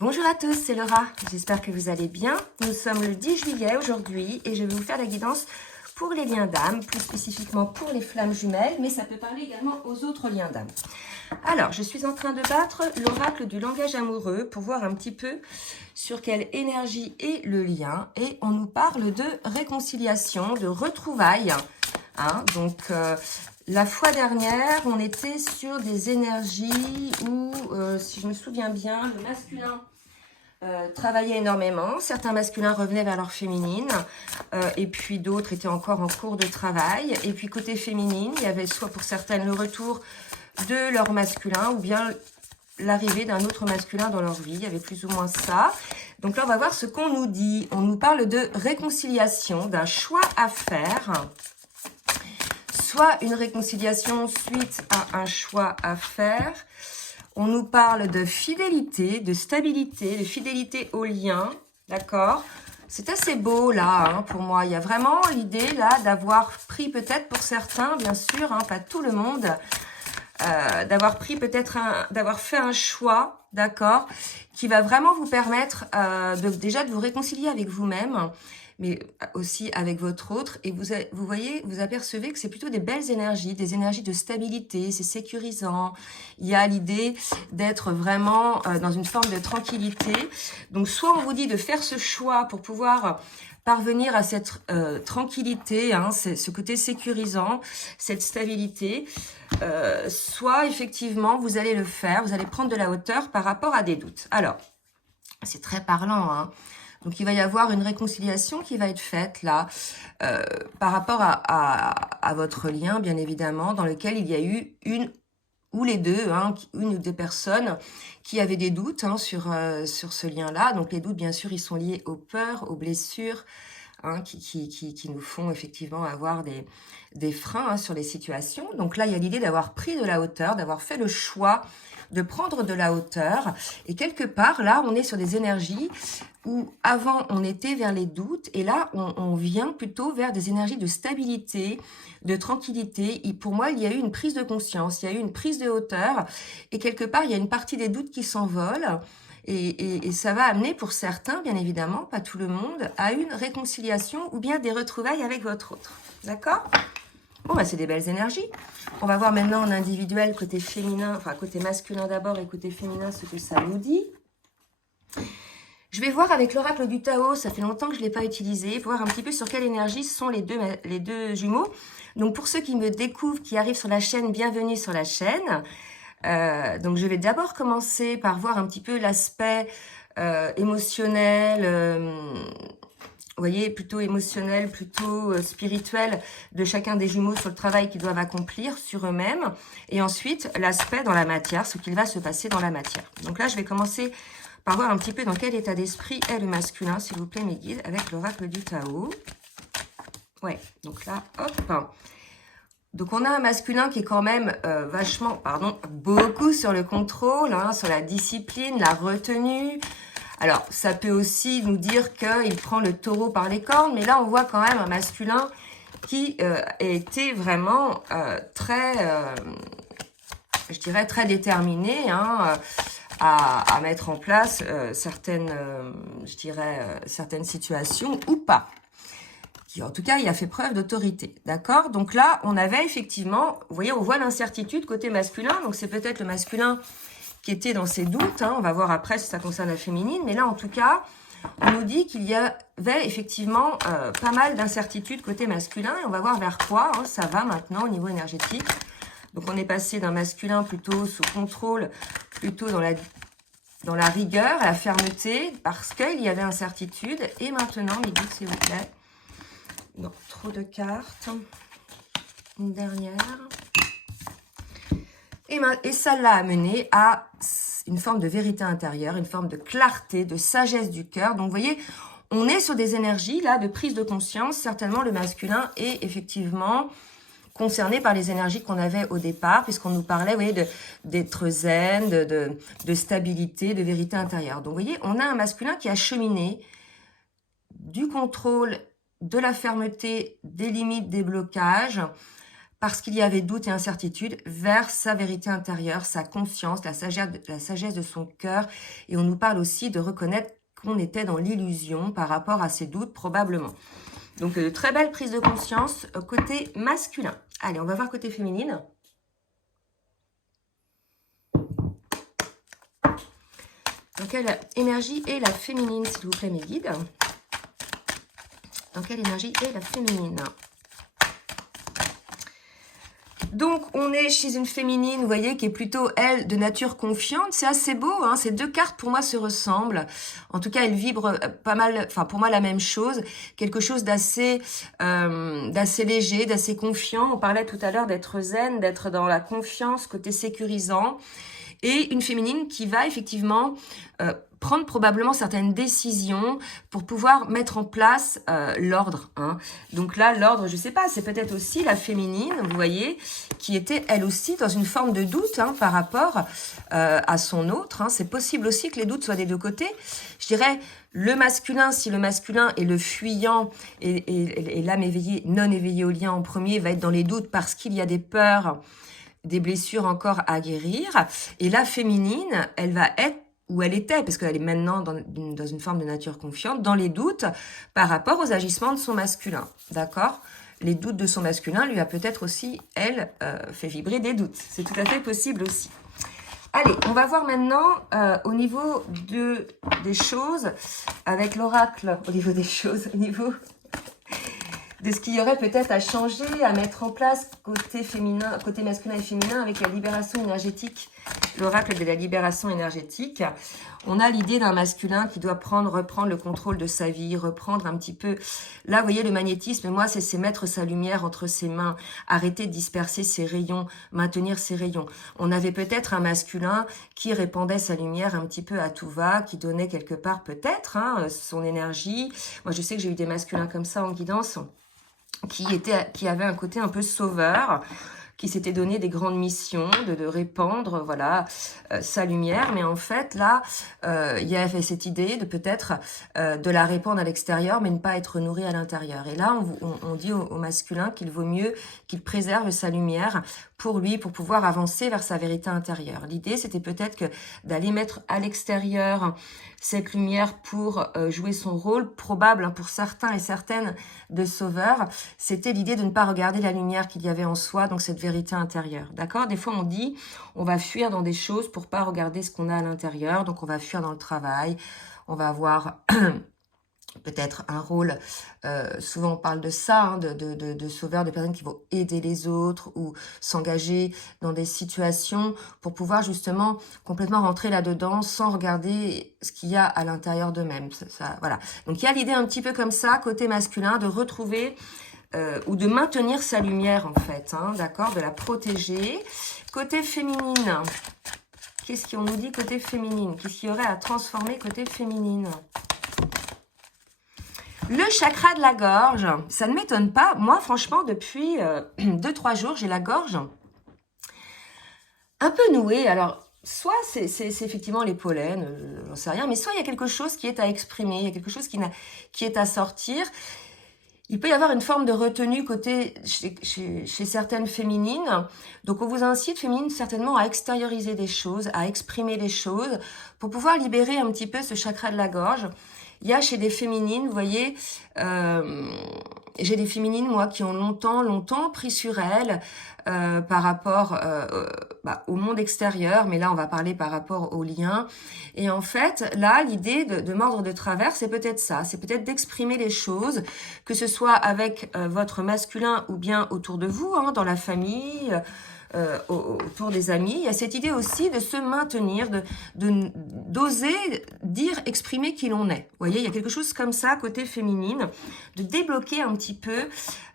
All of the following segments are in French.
Bonjour à tous, c'est Laura, j'espère que vous allez bien. Nous sommes le 10 juillet aujourd'hui et je vais vous faire la guidance pour les liens d'âme, plus spécifiquement pour les flammes jumelles, mais ça peut parler également aux autres liens d'âme. Alors, je suis en train de battre l'oracle du langage amoureux pour voir un petit peu sur quelle énergie est le lien. Et on nous parle de réconciliation, de retrouvailles. La fois dernière, on était sur des énergies où, si je me souviens bien, le masculin travaillaient énormément. Certains masculins revenaient vers leur féminine et puis d'autres étaient encore en cours de travail. Et puis côté féminine, il y avait soit pour certaines le retour de leur masculin ou bien l'arrivée d'un autre masculin dans leur vie. Il y avait plus ou moins ça. Donc là, on va voir ce qu'on nous dit. On nous parle de réconciliation, d'un choix à faire. Soit une réconciliation suite à un choix à faire. On nous parle de fidélité, de stabilité, de fidélité au lien, d'accord? C'est assez beau là, pour moi. Il y a vraiment l'idée là d'avoir pris peut-être pour certains, bien sûr, pas tout le monde, d'avoir pris peut-être d'avoir fait un choix, d'accord, qui va vraiment vous permettre déjà de vous réconcilier avec vous-même, mais aussi avec votre autre. Et vous voyez, vous apercevez que c'est plutôt des belles énergies, des énergies de stabilité, c'est sécurisant. Il y a l'idée d'être vraiment dans une forme de tranquillité. Donc, soit on vous dit de faire ce choix pour pouvoir parvenir à cette tranquillité, ce côté sécurisant, cette stabilité, soit effectivement vous allez le faire, vous allez prendre de la hauteur par rapport à des doutes. Alors, c'est très parlant, Donc, il va y avoir une réconciliation qui va être faite là par rapport à votre lien, bien évidemment, dans lequel il y a eu une ou les deux, une ou deux personnes qui avaient des doutes sur ce lien-là. Donc, les doutes, bien sûr, ils sont liés aux peurs, aux blessures, qui nous font effectivement avoir des freins sur les situations. Donc là, il y a l'idée d'avoir pris de la hauteur, d'avoir fait le choix de prendre de la hauteur. Et quelque part, là, on est sur des énergies où avant, on était vers les doutes. Et là, on vient plutôt vers des énergies de stabilité, de tranquillité. Et pour moi, il y a eu une prise de conscience, il y a eu une prise de hauteur. Et quelque part, il y a une partie des doutes qui s'envolent. Et ça va amener pour certains, bien évidemment, pas tout le monde, à une réconciliation ou bien des retrouvailles avec votre autre. D'accord ? Bon, c'est des belles énergies. On va voir maintenant en individuel, côté féminin, enfin côté masculin d'abord et côté féminin, ce que ça nous dit. Je vais voir avec l'oracle du Tao, ça fait longtemps que je ne l'ai pas utilisé, pour voir un petit peu sur quelle énergie sont les deux jumeaux. Donc pour ceux qui me découvrent, qui arrivent sur la chaîne, bienvenue sur la chaîne. Donc je vais d'abord commencer par voir un petit peu l'aspect émotionnel, vous voyez, plutôt émotionnel, plutôt spirituel de chacun des jumeaux sur le travail qu'ils doivent accomplir sur eux-mêmes. Et ensuite, l'aspect dans la matière, ce qu'il va se passer dans la matière. Donc là, je vais commencer par voir un petit peu dans quel état d'esprit est le masculin, s'il vous plaît, mes guides, avec l'oracle du Tao. Ouais, donc là, hop. Donc, on a un masculin qui est quand même beaucoup sur le contrôle, sur la discipline, la retenue. Alors, ça peut aussi nous dire qu'il prend le taureau par les cornes, mais là, on voit quand même un masculin qui était vraiment je dirais, très déterminé à mettre en place certaines situations ou pas. Qui, en tout cas, il a fait preuve d'autorité, d'accord? Donc là, on avait effectivement, vous voyez, on voit l'incertitude côté masculin, donc c'est peut-être le masculin qui était dans ses doutes, on va voir après si ça concerne la féminine, mais là, en tout cas, on nous dit qu'il y avait effectivement pas mal d'incertitudes côté masculin, et on va voir vers quoi ça va maintenant au niveau énergétique. Donc, on est passé d'un masculin plutôt sous contrôle, plutôt dans la rigueur, la fermeté, parce qu'il y avait incertitude, et maintenant, mes guides, s'il vous plaît. Non, trop de cartes. Une dernière. Et ça l'a amené à une forme de vérité intérieure, une forme de clarté, de sagesse du cœur. Donc, vous voyez, on est sur des énergies, là, de prise de conscience. Certainement, le masculin est effectivement concerné par les énergies qu'on avait au départ, puisqu'on nous parlait, vous voyez, d'être zen, de stabilité, de vérité intérieure. Donc, vous voyez, on a un masculin qui a cheminé du contrôle, de la fermeté, des limites, des blocages, parce qu'il y avait doute et incertitude, vers sa vérité intérieure, sa conscience, la sagesse de son cœur. Et on nous parle aussi de reconnaître qu'on était dans l'illusion par rapport à ces doutes, probablement. Donc, très belle prise de conscience côté masculin. Allez, on va voir côté féminine. Dans quelle énergie est la féminine, s'il vous plaît, mes guides? Dans quelle énergie est la féminine? Donc, on est chez une féminine, vous voyez, qui est plutôt, elle, de nature confiante. C'est assez beau, hein. Ces deux cartes, pour moi, se ressemblent. En tout cas, elles vibrent pas mal, enfin, pour moi, la même chose. Quelque chose d'assez léger, d'assez confiant. On parlait tout à l'heure d'être zen, d'être dans la confiance, côté sécurisant. Et une féminine qui va, effectivement, prendre probablement certaines décisions pour pouvoir mettre en place l'ordre. Hein. Donc là, l'ordre, je sais pas, c'est peut-être aussi la féminine, vous voyez, qui était elle aussi dans une forme de doute hein, par rapport à son autre. Hein. C'est possible aussi que les doutes soient des deux côtés. Je dirais, le masculin, si le masculin est le fuyant et l'âme éveillée, non éveillée au lien en premier, va être dans les doutes parce qu'il y a des peurs, des blessures encore à guérir. Et la féminine, elle va être où elle était, parce qu'elle est maintenant dans une forme de nature confiante, dans les doutes par rapport aux agissements de son masculin. D'accord? Les doutes de son masculin lui a peut-être aussi, elle, fait vibrer des doutes. C'est tout à fait possible aussi. Allez, on va voir maintenant au niveau des choses, avec l'oracle, au niveau des choses, au niveau de ce qu'il y aurait peut-être à changer, à mettre en place côté féminin, côté masculin et féminin avec la libération énergétique, l'oracle de la libération énergétique. On a l'idée d'un masculin qui doit reprendre le contrôle de sa vie, reprendre un petit peu. Là, vous voyez, le magnétisme, moi, c'est mettre sa lumière entre ses mains, arrêter de disperser ses rayons, maintenir ses rayons. On avait peut-être un masculin qui répandait sa lumière un petit peu à tout va, qui donnait quelque part peut-être hein, son énergie. Moi, je sais que j'ai eu des masculins comme ça en guidance, qui avait un côté un peu sauveur, qui s'était donné des grandes missions de répandre voilà sa lumière, mais en fait là il y avait cette idée de peut-être de la répandre à l'extérieur mais ne pas être nourri à l'intérieur. Et là on dit au masculin qu'il vaut mieux qu'il préserve sa lumière pour lui, pour pouvoir avancer vers sa vérité intérieure. L'idée c'était peut-être que d'aller mettre à l'extérieur cette lumière pour jouer son rôle probable hein, pour certains et certaines de sauveurs. C'était l'idée de ne pas regarder la lumière qu'il y avait en soi, donc cette vérité intérieure. D'accord? Des fois, on dit, on va fuir dans des choses pour pas regarder ce qu'on a à l'intérieur. Donc, on va fuir dans le travail. On va avoir peut-être un rôle, souvent on parle de ça, hein, de sauveur, de personnes qui vont aider les autres ou s'engager dans des situations pour pouvoir justement complètement rentrer là-dedans sans regarder ce qu'il y a à l'intérieur d'eux-mêmes. Voilà. Donc il y a l'idée un petit peu comme ça, côté masculin, de retrouver ou de maintenir sa lumière en fait, hein, d'accord, de la protéger. Côté féminine, qu'est-ce qu'on nous dit côté féminine? Qu'est-ce qu'il y aurait à transformer côté féminine? Le chakra de la gorge, ça ne m'étonne pas. Moi, franchement, depuis 2-3 jours, j'ai la gorge un peu nouée. Alors, soit c'est effectivement les pollens, j'en sais rien, mais soit il y a quelque chose qui est à exprimer, il y a quelque chose qui est à sortir. Il peut y avoir une forme de retenue côté chez certaines féminines. Donc, on vous incite, féminines, certainement à extérioriser des choses, à exprimer les choses pour pouvoir libérer un petit peu ce chakra de la gorge. Il y a chez des féminines, vous voyez, j'ai des féminines, moi, qui ont longtemps pris sur elles par rapport au monde extérieur, mais là, on va parler par rapport aux liens. Et en fait, là, l'idée de mordre de travers, c'est peut-être ça, c'est peut-être d'exprimer les choses, que ce soit avec votre masculin ou bien autour de vous, hein, dans la famille, autour des amis. Il y a cette idée aussi de se maintenir, d'oser dire, exprimer qui l'on est. Vous voyez, il y a quelque chose comme ça, côté féminine, de débloquer un petit peu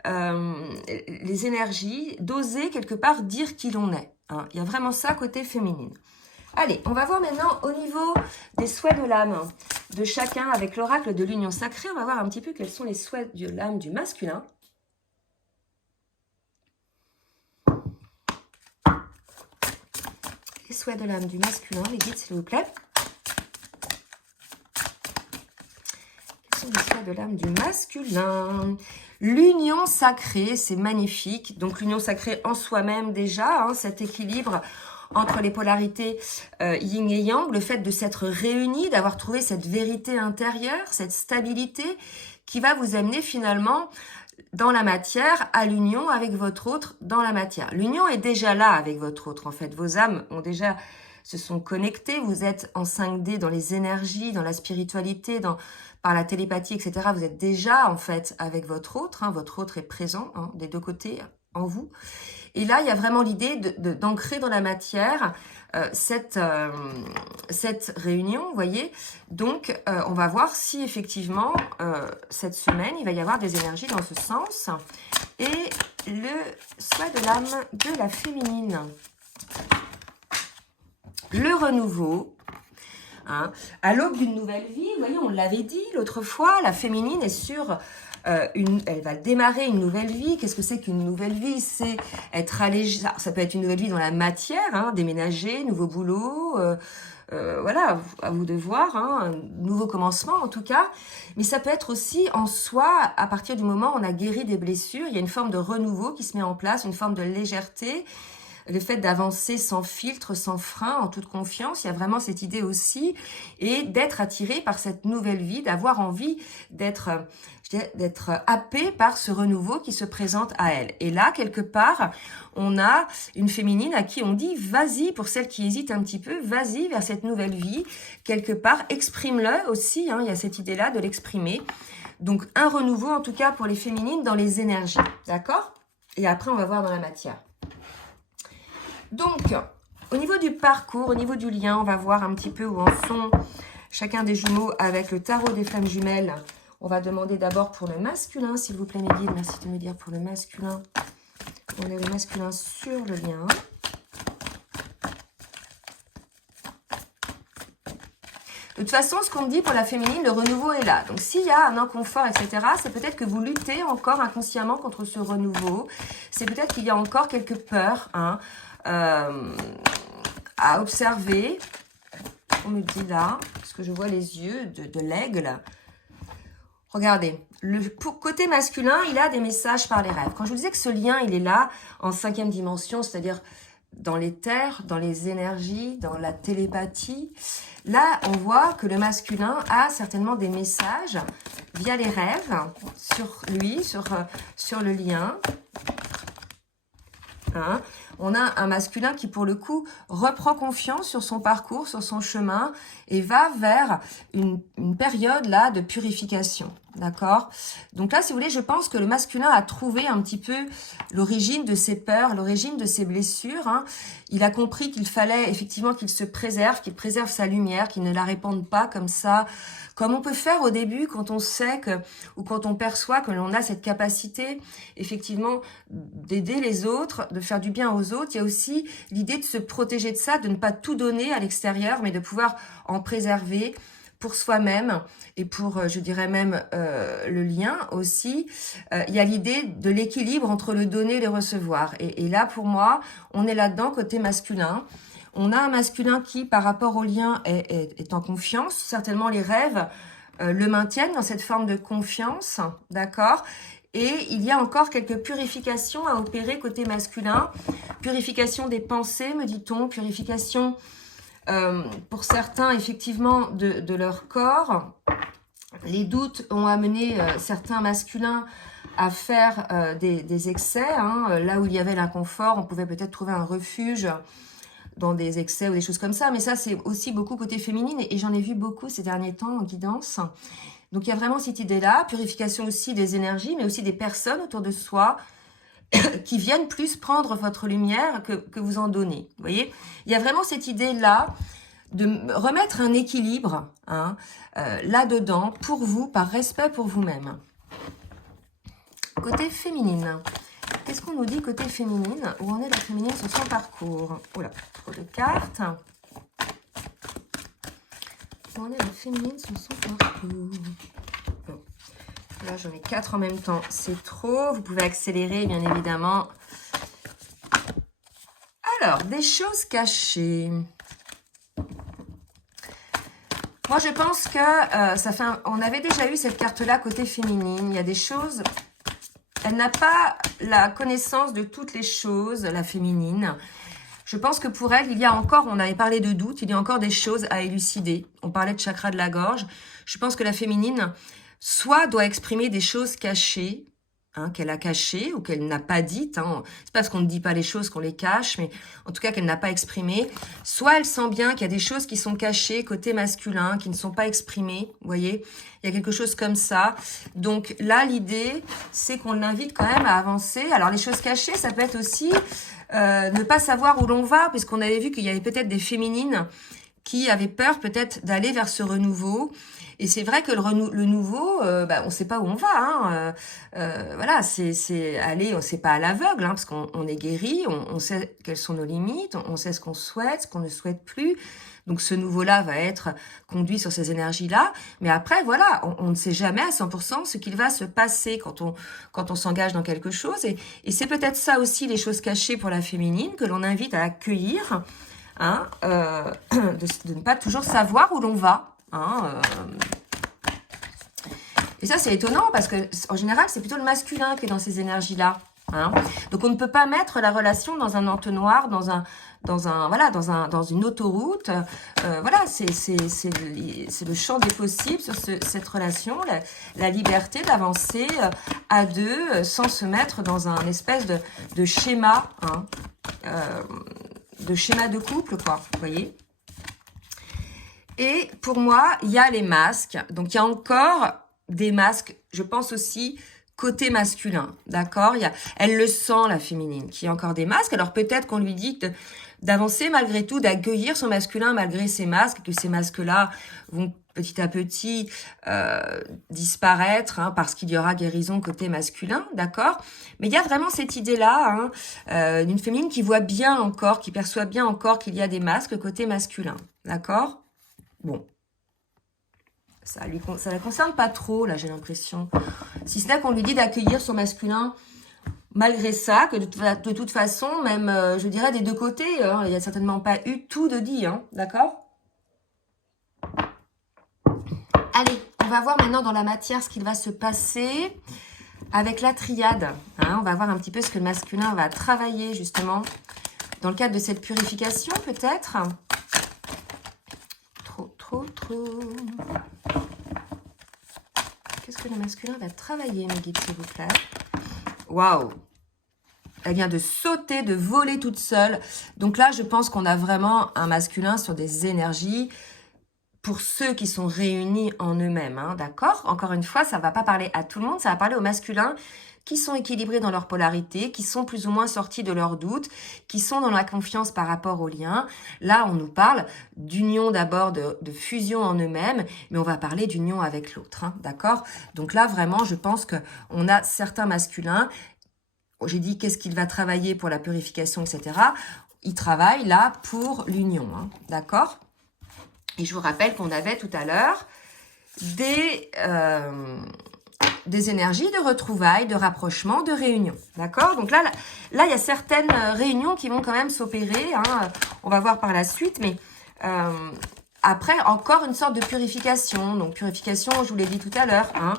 les énergies, d'oser quelque part dire qui l'on est. Hein. Il y a vraiment ça, côté féminine. Allez, on va voir maintenant au niveau des souhaits de l'âme de chacun avec l'oracle de l'union sacrée. On va voir un petit peu quels sont les souhaits de l'âme du masculin. Les souhaits de l'âme du masculin, les guides, s'il vous plaît. Quels sont les choix de l'âme du masculin. L'union sacrée, c'est magnifique. Donc l'union sacrée en soi-même déjà, hein, cet équilibre entre les polarités yin et yang, le fait de s'être réunis, d'avoir trouvé cette vérité intérieure, cette stabilité qui va vous amener finalement dans la matière à l'union avec votre autre dans la matière. L'union est déjà là avec votre autre en fait. Vos âmes ont déjà se sont connectées, vous êtes en 5D dans les énergies, dans la spiritualité, par la télépathie, etc. Vous êtes déjà en fait avec votre autre, hein, votre autre est présent hein, des deux côtés en vous. Et là, il y a vraiment l'idée d'ancrer dans la matière cette réunion, vous voyez. Donc, on va voir si effectivement, cette semaine, il va y avoir des énergies dans ce sens. Et le choix de l'âme de la féminine. Le renouveau. Hein, à l'aube d'une nouvelle vie, vous voyez, on l'avait dit l'autre fois, la féminine est sur... elle va démarrer une nouvelle vie. Qu'est-ce que c'est qu'une nouvelle vie? C'est être allégé. Ça peut être une nouvelle vie dans la matière, hein, déménager, nouveau boulot, voilà, à vous de voir, hein, un nouveau commencement en tout cas. Mais ça peut être aussi en soi, à partir du moment où on a guéri des blessures, il y a une forme de renouveau qui se met en place, une forme de légèreté. Le fait d'avancer sans filtre, sans frein, en toute confiance, il y a vraiment cette idée aussi, et d'être attiré par cette nouvelle vie, d'avoir envie d'être happé par ce renouveau qui se présente à elle. Et là, quelque part, on a une féminine à qui on dit, vas-y, pour celles qui hésitent un petit peu, vas-y vers cette nouvelle vie, quelque part, exprime-le aussi, hein, il y a cette idée-là de l'exprimer. Donc, un renouveau, en tout cas, pour les féminines dans les énergies, d'accord? Et après, on va voir dans la matière. Donc, au niveau du parcours, au niveau du lien, on va voir un petit peu où en sont chacun des jumeaux avec le tarot des flammes jumelles. On va demander d'abord pour le masculin, s'il vous plaît, mes guides. Merci de me dire pour le masculin. On a le masculin sur le lien. De toute façon, ce qu'on me dit pour la féminine, le renouveau est là. Donc, s'il y a un inconfort, etc., c'est peut-être que vous luttez encore inconsciemment contre ce renouveau. C'est peut-être qu'il y a encore quelques peurs, hein, à observer. On me dit là, parce que je vois les yeux de l'aigle. Regardez, côté masculin, il a des messages par les rêves. Quand je vous disais que ce lien, il est là en 5e dimension, c'est-à-dire dans l'éther, dans les énergies, dans la télépathie, là, on voit que le masculin a certainement des messages via les rêves sur lui, sur le lien. Hein, on a un masculin qui, pour le coup, reprend confiance sur son parcours, sur son chemin et va vers une période là de purification. D'accord? Donc là, si vous voulez, je pense que le masculin a trouvé un petit peu l'origine de ses peurs, l'origine de ses blessures. Hein. Il a compris qu'il fallait effectivement qu'il se préserve, qu'il préserve sa lumière, qu'il ne la répande pas comme ça, comme on peut faire au début quand on sait que, ou quand on perçoit que l'on a cette capacité effectivement d'aider les autres, de faire du bien aux autres. Il y a aussi l'idée de se protéger de ça, de ne pas tout donner à l'extérieur, mais de pouvoir en préserver pour soi-même et pour, je dirais même, le lien aussi. Il y a l'idée de l'équilibre entre le donner et le recevoir. Et là, pour moi, on est là-dedans côté masculin. On a un masculin qui, par rapport au lien, est en confiance. Certainement, les rêves le maintiennent dans cette forme de confiance, d'accord ? Et il y a encore quelques purifications à opérer côté masculin. Purification des pensées, me dit-on. Purification, pour certains, effectivement, de leur corps. Les doutes ont amené certains masculins à faire des excès. Hein. Là où il y avait l'inconfort, on pouvait peut-être trouver un refuge dans des excès ou des choses comme ça. Mais ça, c'est aussi beaucoup côté féminine. Et j'en ai vu beaucoup ces derniers temps en guidance. Donc, il y a vraiment cette idée-là. Purification aussi des énergies, mais aussi des personnes autour de soi qui viennent plus prendre votre lumière que vous en donnez. Vous voyez, il y a vraiment cette idée-là de remettre un équilibre hein, là-dedans pour vous, par respect pour vous-même. Côté féminine. Qu'est-ce qu'on nous dit côté féminine? Où en est la féminine sur son parcours? Oula, trop de cartes. Où en est la féminine sur son parcours? Bon. Là, j'en ai 4 en même temps. C'est trop. Vous pouvez accélérer, bien évidemment. Alors, des choses cachées. Moi, je pense que on avait déjà eu cette carte-là côté féminine. Il y a des choses... Elle n'a pas la connaissance de toutes les choses, la féminine. Je pense que pour elle, il y a encore, on avait parlé de doute, il y a encore des choses à élucider. On parlait de chakra de la gorge. Je pense que la féminine, soit doit exprimer des choses cachées, hein, qu'elle a cachées ou qu'elle n'a pas dites. Hein. C'est parce qu'on ne dit pas les choses qu'on les cache, mais en tout cas qu'elle n'a pas exprimées. Soit elle sent bien qu'il y a des choses qui sont cachées côté masculin, qui ne sont pas exprimées. Vous voyez, il y a quelque chose comme ça. Donc là, l'idée, c'est qu'on l'invite quand même à avancer. Alors les choses cachées, ça peut être aussi ne pas savoir où l'on va, puisqu'on avait vu qu'il y avait peut-être des féminines qui avaient peur peut-être d'aller vers ce renouveau. Et c'est vrai que le nouveau, on ne sait pas où on va. Hein. Voilà, c'est aller, c'est pas à l'aveugle, hein, parce qu'on est guéri, on sait quelles sont nos limites, on sait ce qu'on souhaite, ce qu'on ne souhaite plus. Donc ce nouveau-là va être conduit sur ces énergies-là. Mais après, voilà, on ne sait jamais à 100% ce qu'il va se passer quand on s'engage dans quelque chose. Et c'est peut-être ça aussi, les choses cachées pour la féminine, que l'on invite à accueillir, hein, de ne pas toujours savoir où l'on va. Hein, Et ça, c'est étonnant parce que en général, c'est plutôt le masculin qui est dans ces énergies-là. Hein. Donc, on ne peut pas mettre la relation dans un entonnoir, dans une autoroute. Voilà, c'est le champ des possibles sur cette relation, la liberté d'avancer à deux sans se mettre dans un espèce de schéma, hein, de schéma de couple, quoi. Vous voyez. Et pour moi, il y a les masques. Donc, il y a encore des masques, je pense aussi, côté masculin. D'accord? Elle le sent, la féminine, qu'il y a encore des masques. Alors, peut-être qu'on lui dit d'avancer malgré tout, d'accueillir son masculin malgré ces masques, que ces masques-là vont petit à petit disparaître, hein, parce qu'il y aura guérison côté masculin, d'accord? Mais il y a vraiment cette idée-là, hein, d'une féminine qui voit bien encore, qui perçoit bien encore qu'il y a des masques côté masculin, d'accord? Bon, ça la concerne pas trop, là, j'ai l'impression. Si ce n'est qu'on lui dit d'accueillir son masculin, malgré ça, que de toute façon, même, je dirais, des deux côtés, hein, il n'y a certainement pas eu tout de dit, hein, d'accord? Allez, on va voir maintenant dans la matière ce qu'il va se passer avec la triade. Hein, on va voir un petit peu ce que le masculin va travailler, justement, dans le cadre de cette purification, peut-être. Trop. Qu'est-ce que le masculin va travailler, mes guides, s'il vous plaît? Waouh! Elle vient de sauter, de voler toute seule. Donc là, je pense qu'on a vraiment un masculin sur des énergies pour ceux qui sont réunis en eux-mêmes, hein, d'accord? Encore une fois, ça ne va pas parler à tout le monde, ça va parler aux masculins qui sont équilibrés dans leur polarité, qui sont plus ou moins sortis de leurs doutes, qui sont dans la confiance par rapport aux liens. Là, on nous parle d'union d'abord, de fusion en eux-mêmes, mais on va parler d'union avec l'autre, hein, d'accord? Donc là, vraiment, je pense qu'on a certains masculins, j'ai dit qu'est-ce qu'il va travailler pour la purification, etc. Il travaille là pour l'union, hein, d'accord? Et je vous rappelle qu'on avait tout à l'heure des énergies de retrouvailles, de rapprochement, de réunion. D'accord? Donc là, il y a certaines réunions qui vont quand même s'opérer. Hein, on va voir par la suite. Mais après, encore une sorte de purification. Donc, purification, je vous l'ai dit tout à l'heure. Hein,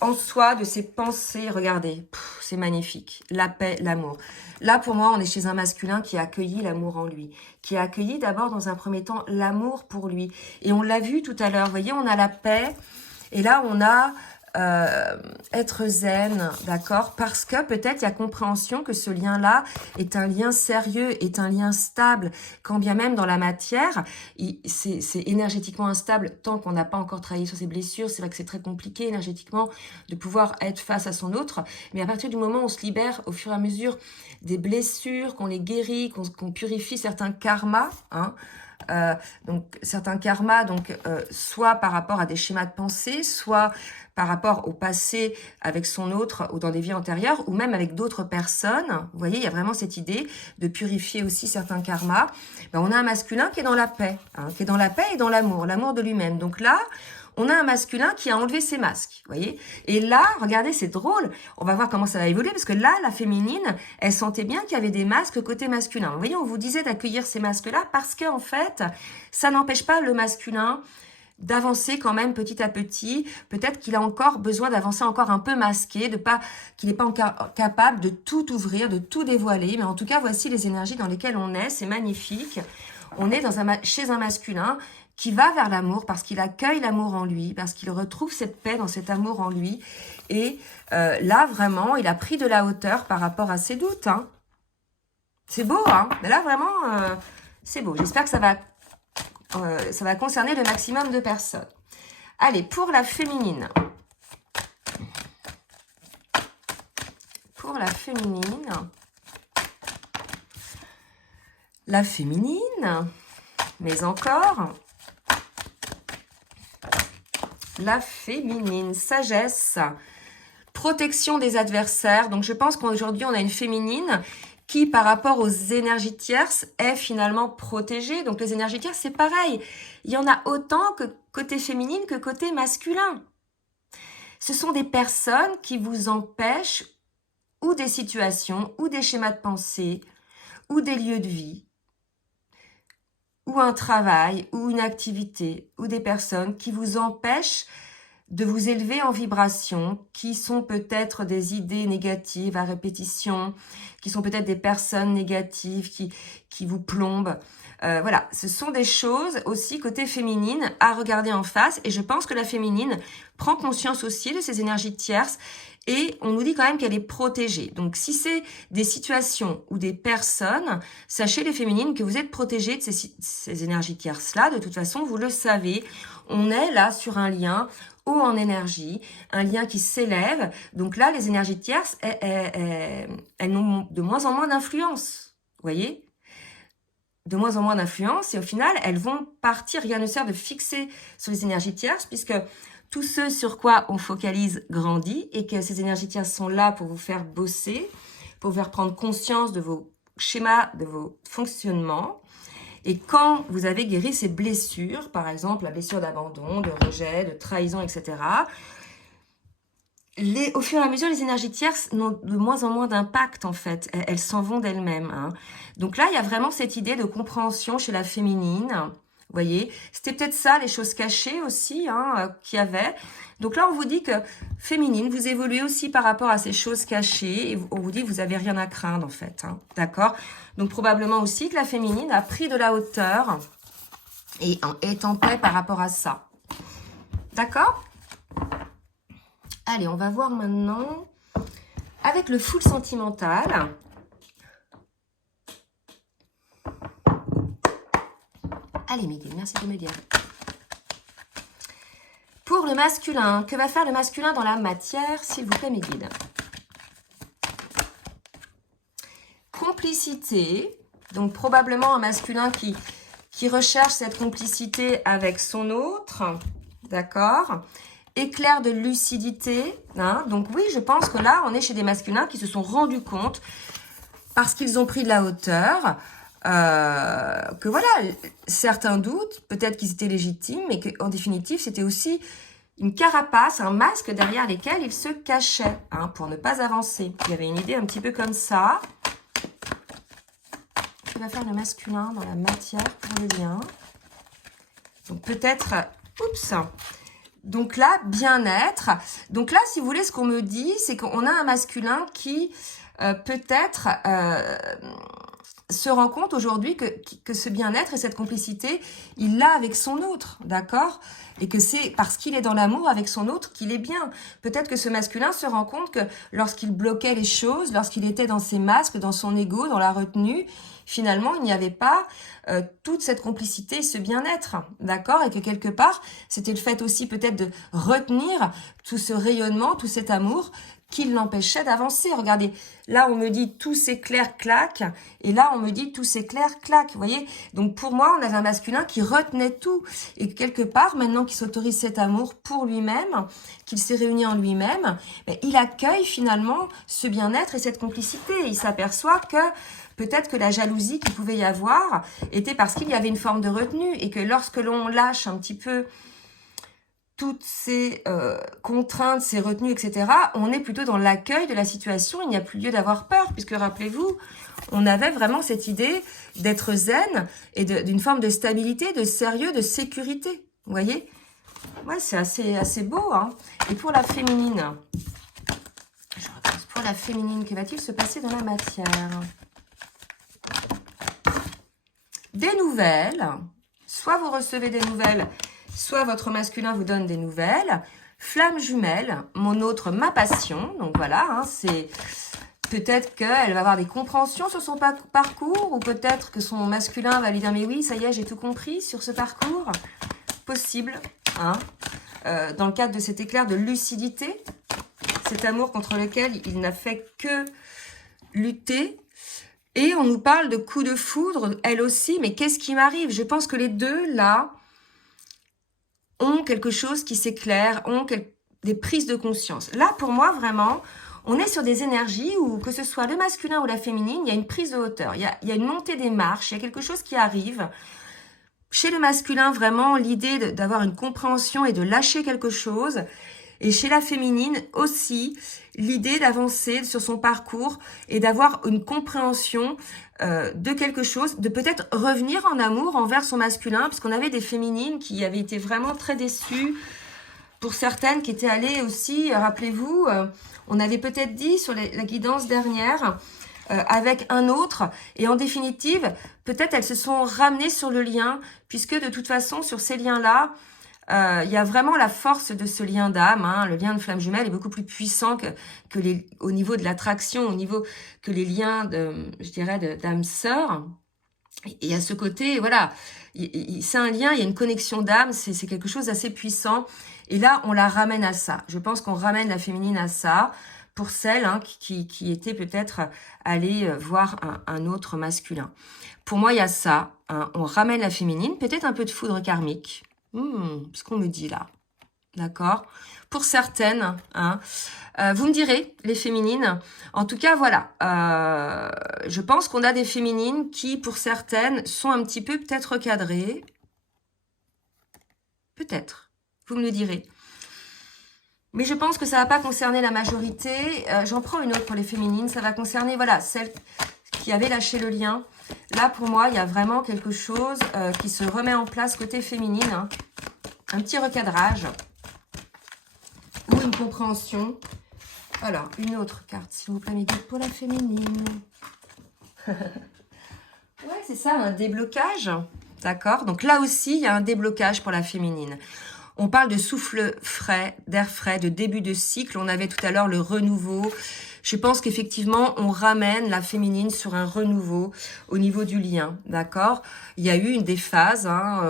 en soi, de ses pensées. Regardez, c'est magnifique. La paix, l'amour. Là, pour moi, on est chez un masculin qui a accueilli l'amour en lui. Qui a accueilli d'abord, dans un premier temps, l'amour pour lui. Et on l'a vu tout à l'heure. Vous voyez, on a la paix. Et là, on a être zen, d'accord? Parce que peut-être il y a compréhension que ce lien-là est un lien sérieux, est un lien stable, quand bien même dans la matière, c'est énergétiquement instable tant qu'on n'a pas encore travaillé sur ses blessures. C'est vrai que c'est très compliqué énergétiquement de pouvoir être face à son autre, mais à partir du moment où on se libère au fur et à mesure des blessures, qu'on les guérit, qu'on purifie certains karmas, hein, donc certains karmas, donc soit par rapport à des schémas de pensée, soit par rapport au passé avec son autre ou dans des vies antérieures, ou même avec d'autres personnes. Vous voyez, il y a vraiment cette idée de purifier aussi certains karmas. Ben, on a un masculin qui est dans la paix, hein, qui est dans la paix et dans l'amour de lui-même. Donc là, on a un masculin qui a enlevé ses masques, vous voyez. Et là, regardez, c'est drôle. On va voir comment ça va évoluer, parce que là, la féminine, elle sentait bien qu'il y avait des masques côté masculin. Vous voyez, on vous disait d'accueillir ces masques-là, parce que en fait, ça n'empêche pas le masculin d'avancer quand même petit à petit. Peut-être qu'il a encore besoin d'avancer encore un peu masqué, qu'il n'est pas encore capable de tout ouvrir, de tout dévoiler. Mais en tout cas, voici les énergies dans lesquelles on est. C'est magnifique. On est chez un masculin qui va vers l'amour parce qu'il accueille l'amour en lui, parce qu'il retrouve cette paix dans cet amour en lui. Et là, vraiment, il a pris de la hauteur par rapport à ses doutes. Hein. C'est beau, hein. Mais là, vraiment, c'est beau. J'espère que ça va concerner le maximum de personnes. Allez, pour la féminine. Pour la féminine. La féminine. Mais encore. La féminine. Sagesse. Protection des adversaires. Donc, je pense qu'aujourd'hui, on a une féminine qui, par rapport aux énergies tierces, est finalement protégée. Donc, les énergies tierces, c'est pareil. Il y en a autant que côté féminine que côté masculin. Ce sont des personnes qui vous empêchent, ou des situations, ou des schémas de pensée, ou des lieux de vie, ou un travail, ou une activité, ou des personnes qui vous empêchent de vous élever en vibration, qui sont peut-être des idées négatives à répétition, qui sont peut-être des personnes négatives qui vous plombent. Voilà, ce sont des choses aussi côté féminine à regarder en face. Et je pense que la féminine prend conscience aussi de ces énergies tierces. Et on nous dit quand même qu'elle est protégée. Donc, si c'est des situations ou des personnes, sachez les féminines que vous êtes protégées de ces énergies tierces-là. De toute façon, vous le savez, on est là sur un lien haut en énergie, un lien qui s'élève. Donc là, les énergies tierces, elles n'ont de moins en moins d'influence. Vous voyez ? De moins en moins d'influence. Et au final, elles vont partir. Rien ne sert de fixer sur les énergies tierces, puisque tout ce sur quoi on focalise grandit et que ces énergies tierces sont là pour vous faire bosser, pour vous faire prendre conscience de vos schémas, de vos fonctionnements. Et quand vous avez guéri ces blessures, par exemple la blessure d'abandon, de rejet, de trahison, etc., au fur et à mesure, les énergies tierces n'ont de moins en moins d'impact, en fait. Elles s'en vont d'elles-mêmes. Hein. Donc là, il y a vraiment cette idée de compréhension chez la féminine. Vous voyez, c'était peut-être ça, les choses cachées aussi, hein, qu'il y avait. Donc là, on vous dit que féminine, vous évoluez aussi par rapport à ces choses cachées. Et on vous dit que vous n'avez rien à craindre, en fait. Hein, d'accord? Donc probablement aussi que la féminine a pris de la hauteur et est en paix par rapport à ça. D'accord? Allez, on va voir maintenant avec le full sentimental. Allez, Miguel, merci de me dire. Pour le masculin, que va faire le masculin dans la matière, s'il vous plaît, mes guides? Complicité, donc probablement un masculin qui recherche cette complicité avec son autre, d'accord? Éclair de lucidité, hein? Donc oui, je pense que là, on est chez des masculins qui se sont rendus compte, parce qu'ils ont pris de la hauteur, que voilà, certains doutes, peut-être qu'ils étaient légitimes, mais qu'en définitive, c'était aussi une carapace, un masque derrière lesquels ils se cachaient, hein, pour ne pas avancer. Il y avait une idée un petit peu comme ça. Que va faire le masculin dans la matière pour le lien? Donc peut-être, oups. Donc là, bien-être. Donc là, si vous voulez, ce qu'on me dit, c'est qu'on a un masculin qui peut-être se rend compte aujourd'hui que ce bien-être et cette complicité, il l'a avec son autre, d'accord? Et que c'est parce qu'il est dans l'amour avec son autre qu'il est bien. Peut-être que ce masculin se rend compte que lorsqu'il bloquait les choses, lorsqu'il était dans ses masques, dans son ego, dans la retenue, finalement, il n'y avait pas toute cette complicité et ce bien-être, d'accord? Et que quelque part, c'était le fait aussi peut-être de retenir tout ce rayonnement, tout cet amour qui l'empêchait d'avancer. Regardez, là, on me dit tout s'éclaire, claque, et là, on me dit tout s'éclaire, claque, vous voyez? Donc, pour moi, on avait un masculin qui retenait tout, et quelque part, maintenant qu'il s'autorise cet amour pour lui-même, qu'il s'est réuni en lui-même, il accueille finalement ce bien-être et cette complicité. Il s'aperçoit que peut-être que la jalousie qu'il pouvait y avoir était parce qu'il y avait une forme de retenue, et que lorsque l'on lâche un petit peu toutes ces contraintes, ces retenues, etc., on est plutôt dans l'accueil de la situation. Il n'y a plus lieu d'avoir peur, puisque rappelez-vous, on avait vraiment cette idée d'être zen et d'une forme de stabilité, de sérieux, de sécurité. Vous voyez? Ouais, c'est assez beau, hein. Et pour la féminine, je repense, pour la féminine, que va-t-il se passer dans la matière? Des nouvelles. Soit vous recevez des nouvelles, soit votre masculin vous donne des nouvelles. Flamme jumelle, mon autre, ma passion. Donc voilà, hein, c'est peut-être qu'elle va avoir des compréhensions sur son parcours, ou peut-être que son masculin va lui dire « Mais oui, ça y est, j'ai tout compris sur ce parcours. » Possible, hein. Dans le cadre de cet éclair de lucidité, cet amour contre lequel il n'a fait que lutter. Et on nous parle de coup de foudre, elle aussi, mais qu'est-ce qui m'arrive? Je pense que les deux, là, ont quelque chose qui s'éclaire, ont des prises de conscience. Là, pour moi, vraiment, on est sur des énergies où, que ce soit le masculin ou la féminine, il y a une prise de hauteur, il y a une montée des marches, il y a quelque chose qui arrive. Chez le masculin, vraiment, l'idée d'avoir une compréhension et de lâcher quelque chose. Et chez la féminine aussi, l'idée d'avancer sur son parcours et d'avoir une compréhension de quelque chose, de peut-être revenir en amour envers son masculin, parce qu'on avait des féminines qui avaient été vraiment très déçues, pour certaines qui étaient allées aussi, rappelez-vous, on avait peut-être dit sur la guidance dernière, avec un autre, et en définitive, peut-être elles se sont ramenées sur le lien, puisque de toute façon, sur ces liens-là, il y a vraiment la force de ce lien d'âme, hein. Le lien de flamme jumelle est beaucoup plus puissant au niveau de l'attraction, au niveau que les liens je dirais, d'âme sœur. Et à ce côté, voilà, c'est un lien, il y a une connexion d'âme, c'est quelque chose d'assez puissant. Et là, on la ramène à ça. Je pense qu'on ramène la féminine à ça, pour celles, hein, qui étaient peut-être allées voir un autre masculin. Pour moi, il y a ça, hein, on ramène la féminine, peut-être un peu de foudre karmique. Ce qu'on me dit là, d'accord? Pour certaines, hein, vous me direz, les féminines. En tout cas, voilà, je pense qu'on a des féminines qui, pour certaines, sont un petit peu peut-être recadrées. Peut-être, vous me le direz. Mais je pense que ça ne va pas concerner la majorité. J'en prends une autre pour les féminines. Ça va concerner, voilà, celles qui avaient lâché le lien. Là, pour moi, il y a vraiment quelque chose qui se remet en place côté féminine. Hein. Un petit recadrage. Ou une compréhension. Alors, une autre carte, s'il vous plaît, mes guides, pour la féminine. Ouais, c'est ça, un déblocage. D'accord? Donc là aussi, il y a un déblocage pour la féminine. On parle de souffle frais, d'air frais, de début de cycle. On avait tout à l'heure le renouveau. Je pense qu'effectivement, on ramène la féminine sur un renouveau au niveau du lien, d'accord? Il y a eu des phases, hein,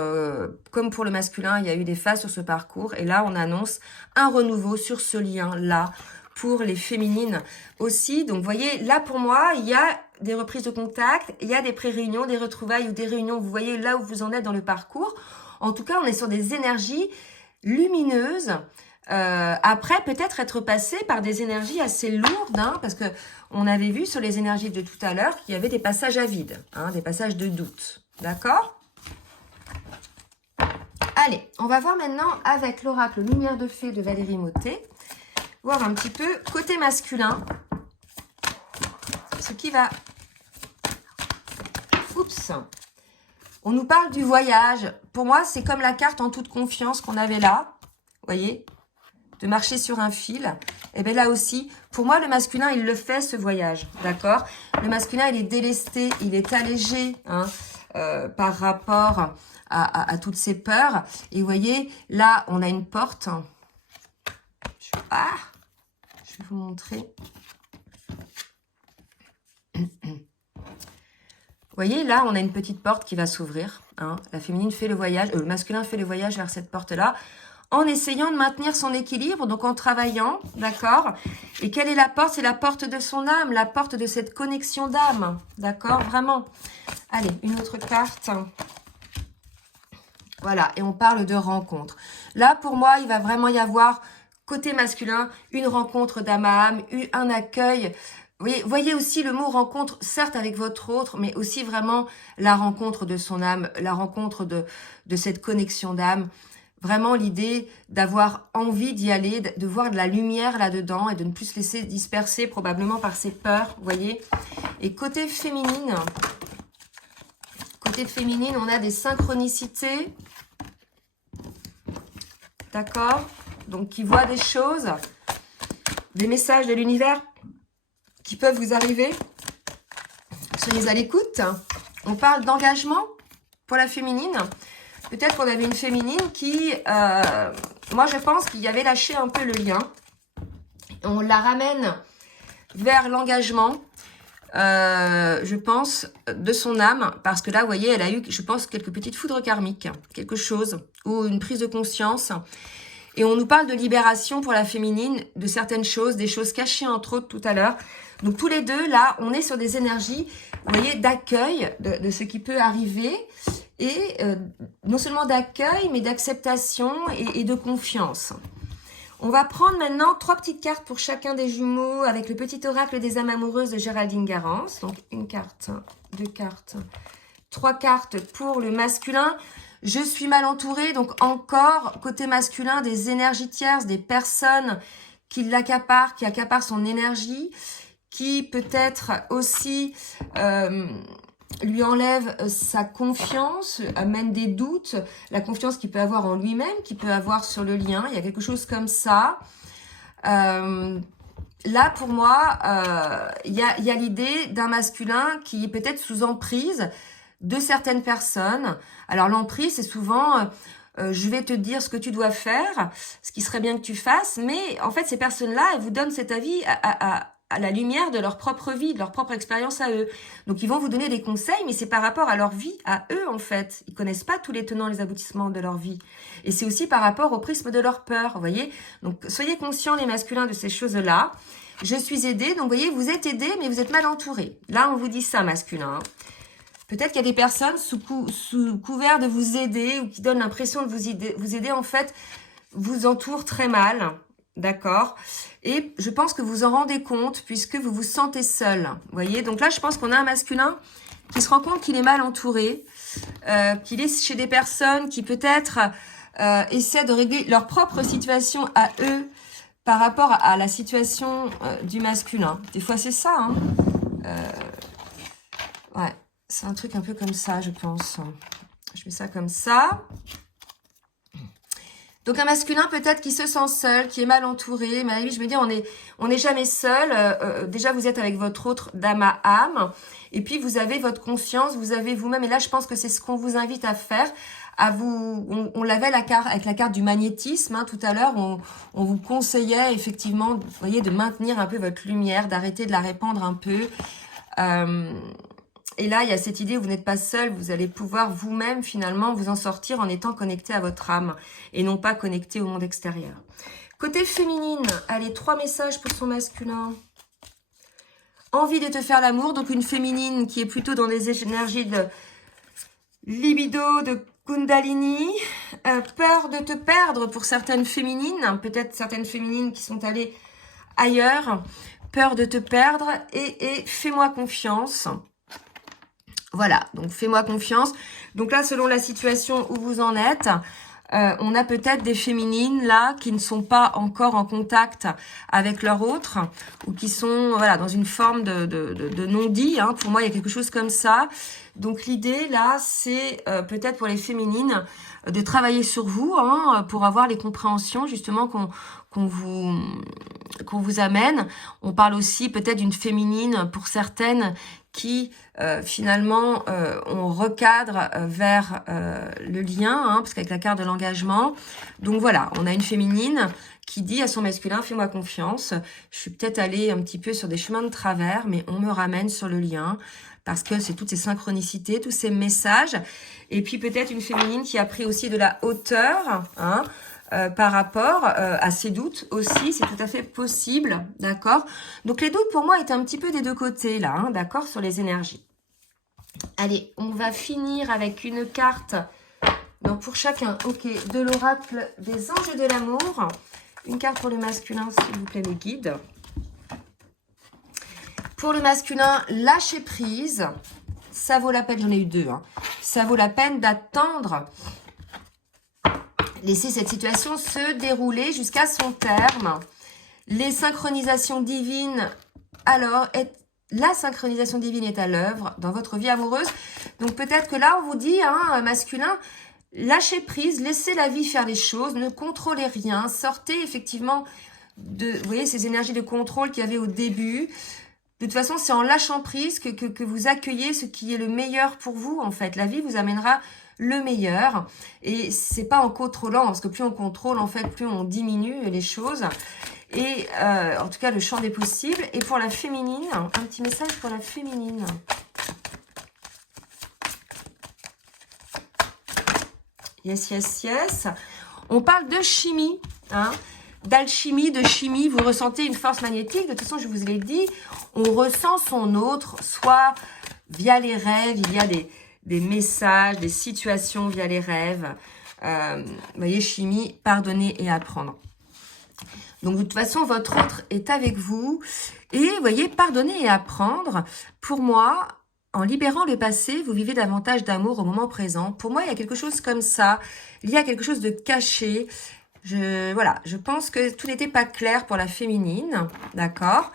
comme pour le masculin, il y a eu des phases sur ce parcours. Et là, on annonce un renouveau sur ce lien-là pour les féminines aussi. Donc, vous voyez, là, pour moi, il y a des reprises de contact, il y a des pré-réunions, des retrouvailles ou des réunions. Vous voyez là où vous en êtes dans le parcours. En tout cas, on est sur des énergies lumineuses. Après, peut-être être passé par des énergies assez lourdes, hein, parce que on avait vu sur les énergies de tout à l'heure qu'il y avait des passages à vide, hein, des passages de doute. D'accord? Allez, on va voir maintenant avec l'oracle Lumière de Fée de Valérie Mottet, voir un petit peu côté masculin, ce qui va... Oups! On nous parle du voyage. Pour moi, c'est comme la carte en toute confiance qu'on avait là. Vous voyez? De marcher sur un fil. Et bien là aussi, pour moi, le masculin, il le fait, ce voyage. D'accord? Le masculin, il est délesté, il est allégé, hein, par rapport à toutes ces peurs. Et vous voyez, là, on a une porte. Je vais vous montrer. Vous voyez, là, on a une petite porte qui va s'ouvrir. Hein. La féminine fait le voyage, le masculin fait le voyage vers cette porte-là, en essayant de maintenir son équilibre, donc en travaillant, d'accord? Et quelle est la porte? C'est la porte de son âme, la porte de cette connexion d'âme, d'accord? Vraiment. Allez, une autre carte. Voilà, et on parle de rencontre. Là, pour moi, il va vraiment y avoir, côté masculin, une rencontre d'âme à âme, un accueil. Voyez aussi le mot rencontre, certes avec votre autre, mais aussi vraiment la rencontre de son âme, la rencontre de cette connexion d'âme. Vraiment l'idée d'avoir envie d'y aller, de voir de la lumière là-dedans et de ne plus se laisser disperser probablement par ses peurs, vous voyez. Et côté féminine, on a des synchronicités, d'accord? Donc qui voient des choses, des messages de l'univers qui peuvent vous arriver. Soyez à l'écoute. On parle d'engagement pour la féminine. Peut-être qu'on avait une féminine qui, moi je pense qu'il y avait lâché un peu le lien. On la ramène vers l'engagement, je pense, de son âme. Parce que là, vous voyez, elle a eu, je pense, quelques petites foudres karmiques. Quelque chose, ou une prise de conscience. Et on nous parle de libération pour la féminine, de certaines choses, des choses cachées entre autres tout à l'heure. Donc tous les deux, là, on est sur des énergies, vous voyez, d'accueil de ce qui peut arriver. Et non seulement d'accueil, mais d'acceptation et de confiance. On va prendre maintenant 3 petites cartes pour chacun des jumeaux avec le petit oracle des âmes amoureuses de Géraldine Garance. Donc une carte, 2 cartes, 3 cartes pour le masculin. Je suis mal entourée, donc encore côté masculin, des énergies tierces, des personnes qui l'accaparent, qui accaparent son énergie, qui peut-être aussi lui enlève sa confiance, amène des doutes, la confiance qu'il peut avoir en lui-même, qu'il peut avoir sur le lien. Il y a quelque chose comme ça. Là, pour moi, il y a l'idée d'un masculin qui est peut-être sous emprise de certaines personnes. Alors, l'emprise, c'est souvent... je vais te dire ce que tu dois faire, ce qui serait bien que tu fasses, mais en fait, ces personnes-là, elles vous donnent cet avis à la lumière de leur propre vie, de leur propre expérience à eux. Donc, ils vont vous donner des conseils, mais c'est par rapport à leur vie, à eux, en fait. Ils connaissent pas tous les tenants et les aboutissements de leur vie. Et c'est aussi par rapport au prisme de leur peur, vous voyez. Donc, soyez conscients, les masculins, de ces choses-là. Je suis aidée, donc, vous voyez, vous êtes aidés, mais vous êtes mal entourés. Là, on vous dit ça, masculin. Peut-être qu'il y a des personnes sous couvert de vous aider ou qui donnent l'impression de vous aider, en fait, vous entourent très mal. D'accord? Et je pense que vous en rendez compte puisque vous vous sentez seul. Vous voyez? Donc là, je pense qu'on a un masculin qui se rend compte qu'il est mal entouré, qu'il est chez des personnes qui peut-être essaient de régler leur propre situation à eux par rapport à la situation du masculin. Des fois, c'est ça. Hein. Ouais, c'est un truc un peu comme ça, je pense. Je mets ça comme ça. Donc un masculin peut-être qui se sent seul, qui est mal entouré. Mais à la limite, je me dis, on n'est jamais seul. Déjà, vous êtes avec votre autre dame à âme. Et puis, vous avez votre conscience, vous avez vous-même. Et là, je pense que c'est ce qu'on vous invite à faire. On l'avait avec la carte du magnétisme. Hein, tout à l'heure, on vous conseillait effectivement, vous voyez, de maintenir un peu votre lumière, d'arrêter de la répandre un peu. Et là, il y a cette idée où vous n'êtes pas seul, vous allez pouvoir vous-même finalement vous en sortir en étant connecté à votre âme et non pas connecté au monde extérieur. Côté féminine, allez, 3 messages pour son masculin. Envie de te faire l'amour, donc une féminine qui est plutôt dans des énergies de libido, de kundalini. Peur de te perdre pour certaines féminines, peut-être certaines féminines qui sont allées ailleurs. Peur de te perdre et fais-moi confiance. Voilà, donc fais-moi confiance. Donc là, selon la situation où vous en êtes, on a peut-être des féminines là qui ne sont pas encore en contact avec leur autre ou qui sont voilà dans une forme de non-dit. Hein. Pour moi, il y a quelque chose comme ça. Donc l'idée là, c'est peut-être pour les féminines de travailler sur vous hein, pour avoir les compréhensions justement qu'on vous amène. On parle aussi peut-être d'une féminine pour certaines qui finalement on recadre vers le lien, hein, parce qu'avec la carte de l'engagement. Donc voilà, on a une féminine qui dit à son masculin, fais-moi confiance. Je suis peut-être allée un petit peu sur des chemins de travers, mais on me ramène sur le lien, parce que c'est toutes ces synchronicités, tous ces messages. Et puis peut-être une féminine qui a pris aussi de la hauteur, hein, par rapport à ses doutes aussi, c'est tout à fait possible, d'accord? Donc les doutes pour moi étaient un petit peu des deux côtés là, hein, d'accord, sur les énergies. Allez, on va finir avec une carte, donc pour chacun, ok, de l'oracle des anges de l'amour, une carte pour le masculin, s'il vous plaît, mes guides. Pour le masculin, lâcher prise, ça vaut la peine, j'en ai eu 2, hein, ça vaut la peine d'attendre Laissez cette situation se dérouler jusqu'à son terme. Les synchronisations divines, alors, la synchronisation divine est à l'œuvre dans votre vie amoureuse. Donc peut-être que là, on vous dit, hein, masculin, lâchez prise, laissez la vie faire les choses, ne contrôlez rien, sortez effectivement de, vous voyez, ces énergies de contrôle qu'il y avait au début. De toute façon, c'est en lâchant prise que vous accueillez ce qui est le meilleur pour vous, en fait. La vie vous amènera le meilleur. Et c'est pas en contrôlant, parce que plus on contrôle, en fait, plus on diminue les choses. Et en tout cas, le champ des possibles. Et pour la féminine, un petit message pour la féminine. Yes, yes, yes. On parle de chimie, hein, d'alchimie, de chimie. Vous ressentez une force magnétique. De toute façon, je vous l'ai dit, on ressent son autre, soit via les rêves. Il y a des messages, des situations via les rêves. Vous voyez, chimie, pardonner et apprendre. Donc, de toute façon, votre autre est avec vous. Et, vous voyez, pardonner et apprendre, pour moi, en libérant le passé, vous vivez davantage d'amour au moment présent. Pour moi, il y a quelque chose comme ça. Il y a quelque chose de caché. Voilà, je pense que tout n'était pas clair pour la féminine. D'accord ?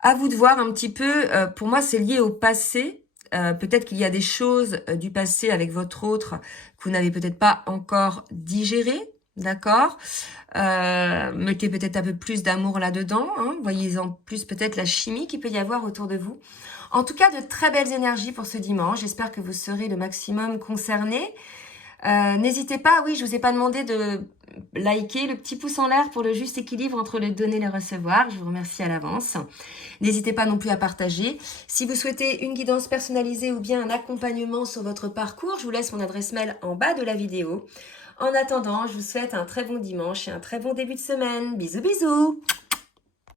À vous de voir un petit peu. Pour moi, c'est lié au passé. Peut-être qu'il y a des choses du passé avec votre autre que vous n'avez peut-être pas encore digérées. D'accord, mettez peut-être un peu plus d'amour là-dedans, hein. Voyez en plus peut-être la chimie qu'il peut y avoir autour de vous. En tout cas, de très belles énergies pour ce dimanche. J'espère que vous serez le maximum concernés. N'hésitez pas, oui, je vous ai pas demandé de liker, le petit pouce en l'air pour le juste équilibre entre le donner et le recevoir. Je vous remercie à l'avance. N'hésitez pas non plus à partager. Si vous souhaitez une guidance personnalisée ou bien un accompagnement sur votre parcours, je vous laisse mon adresse mail en bas de la vidéo. En attendant, je vous souhaite un très bon dimanche et un très bon début de semaine. Bisous, bisous!